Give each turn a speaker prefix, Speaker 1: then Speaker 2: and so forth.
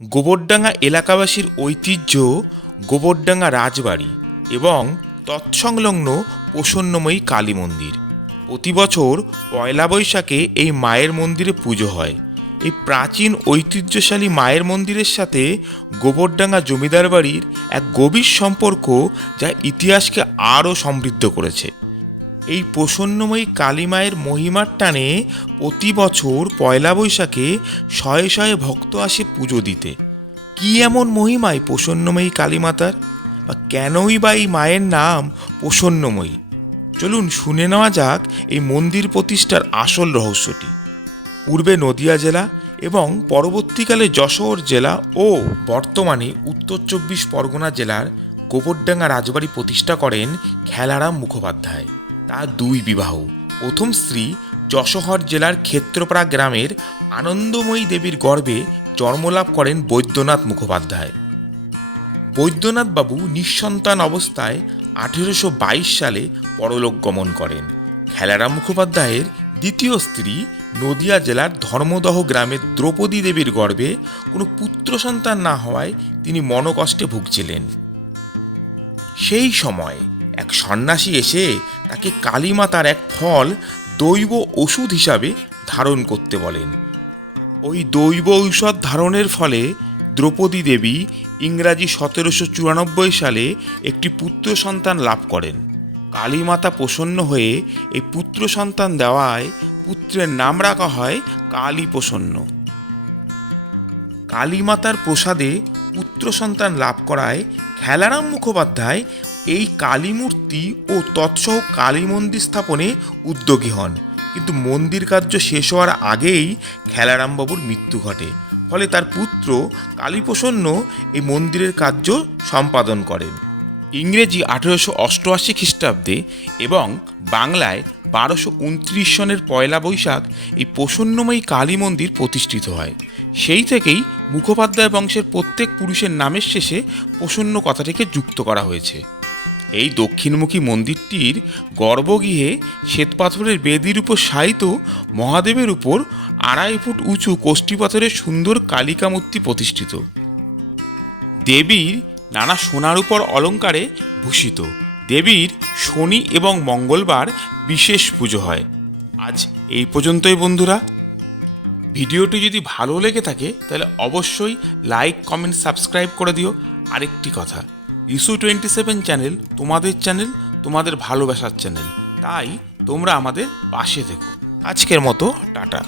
Speaker 1: গোবরডাঙ্গা এলাকাবাসীর ঐতিহ্য, গোবরডাঙ্গা রাজবাড়ি এবং তৎসংলগ্ন প্রসন্নময়ী কালী মন্দির। প্রতি বছর পয়লা বৈশাখে এই মায়ের মন্দিরে পুজো হয়। এই প্রাচীন ঐতিহ্যশালী মায়ের মন্দিরের সাথে গোবরডাঙ্গা জমিদার বাড়ির এক গভীর সম্পর্ক যা ইতিহাসকে আরও সমৃদ্ধ করেছে। এই প্রসন্নময়ী কালী মায়ের মহিমার টানে প্রতি বছর পয়লা বৈশাখে শয়ে শয়ে ভক্ত আসে পুজো দিতে। কি এমন মহিমায় প্রসন্নময়ী কালী মাতার? বা কেনই বা এই মায়ের নাম প্রসন্নময়ী? চলুন শুনে নেওয়া যাক এই মন্দির প্রতিষ্ঠার আসল রহস্যটি। পূর্বে নদিয়া জেলা এবং পরবর্তীকালে যশোর জেলা ও বর্তমানে উত্তর চব্বিশ পরগনা জেলার গোবরডাঙ্গা রাজবাড়ি প্রতিষ্ঠা করেন খেলারাম মুখোপাধ্যায়। তার দুই বিবাহ। প্রথম স্ত্রী যশোহর জেলার ক্ষেত্রপাড়া গ্রামের আনন্দময়ী দেবীর গর্ভে জন্মলাভ করেন বৈদ্যনাথ মুখোপাধ্যায়। বৈদ্যনাথ বাবু নিঃসন্তান অবস্থায় আঠেরোশো বাইশ সালে পরলোক গমন করেন। খেলারাম মুখোপাধ্যায়ের দ্বিতীয় স্ত্রী নদিয়া জেলার ধর্মদহ গ্রামের দ্রৌপদী দেবীর গর্ভে কোনো পুত্র সন্তান না হওয়ায় তিনি মনকষ্টে ভুগছিলেন। সেই সময় এক সন্ন্যাসী এসে তাকে কালীমাতার এক ফল দৈব ওষুধ হিসাবে ধারণ করতে বলেন। ওই দৈব ঔষধ ধারণের ফলে দ্রৌপদী দেবী ইংরাজি সতেরোশো চুরানব্বই সালে একটি পুত্র সন্তান লাভ করেন। কালীমাতা প্রসন্ন হয়ে এই পুত্র সন্তান দেওয়ায় পুত্রের নাম রাখা হয় কালী প্রসন্ন। কালীমাতার প্রসাদে পুত্র সন্তান লাভ করায় খেলারাম মুখোপাধ্যায় এই কালী মূর্তি ও তৎসহ কালী মন্দির স্থাপনে উদ্যোগী হন। কিন্তু মন্দির কার্য শেষ হওয়ার আগেই খেলারামবাবুর মৃত্যু ঘটে। ফলে তার পুত্র কালীপ্রসন্ন এই মন্দিরের কার্য সম্পাদন করেন। ইংরেজি আঠেরোশো অষ্টআশি খ্রিস্টাব্দে এবং বাংলায় বারোশো উনত্রিশ সনের পয়লা বৈশাখ এই প্রসন্নময়ী কালী মন্দির প্রতিষ্ঠিত হয়। সেই থেকেই মুখোপাধ্যায় বংশের প্রত্যেক পুরুষের নামের শেষে প্রসন্ন কথাটিকে যুক্ত করা হয়েছে। এই দক্ষিণমুখী মন্দিরটির গর্ভগৃহে শ্বেতপাথরের বেদির উপর শায়িত মহাদেবের উপর আড়াই ফুট উঁচু কোষ্ঠী পাথরের সুন্দর কালিকা মূর্তি প্রতিষ্ঠিত। দেবীর নানা সোনার উপর অলঙ্কারে ভূষিত। দেবীর শনি এবং মঙ্গলবার বিশেষ পুজো হয়। আজ এই পর্যন্তই বন্ধুরা। ভিডিওটি যদি ভালো লেগে থাকে, তাহলে অবশ্যই লাইক, কমেন্ট, সাবস্ক্রাইব করে দিও। আরেকটি কথা। ইস্যু টোয়েন্টি সেভেন চ্যানেল তোমাদের চ্যানেল তোমাদের ভালোবাসার চ্যানেল তাই তোমরা আমাদের পাশে থেকো। আজকের মতো, টাটা।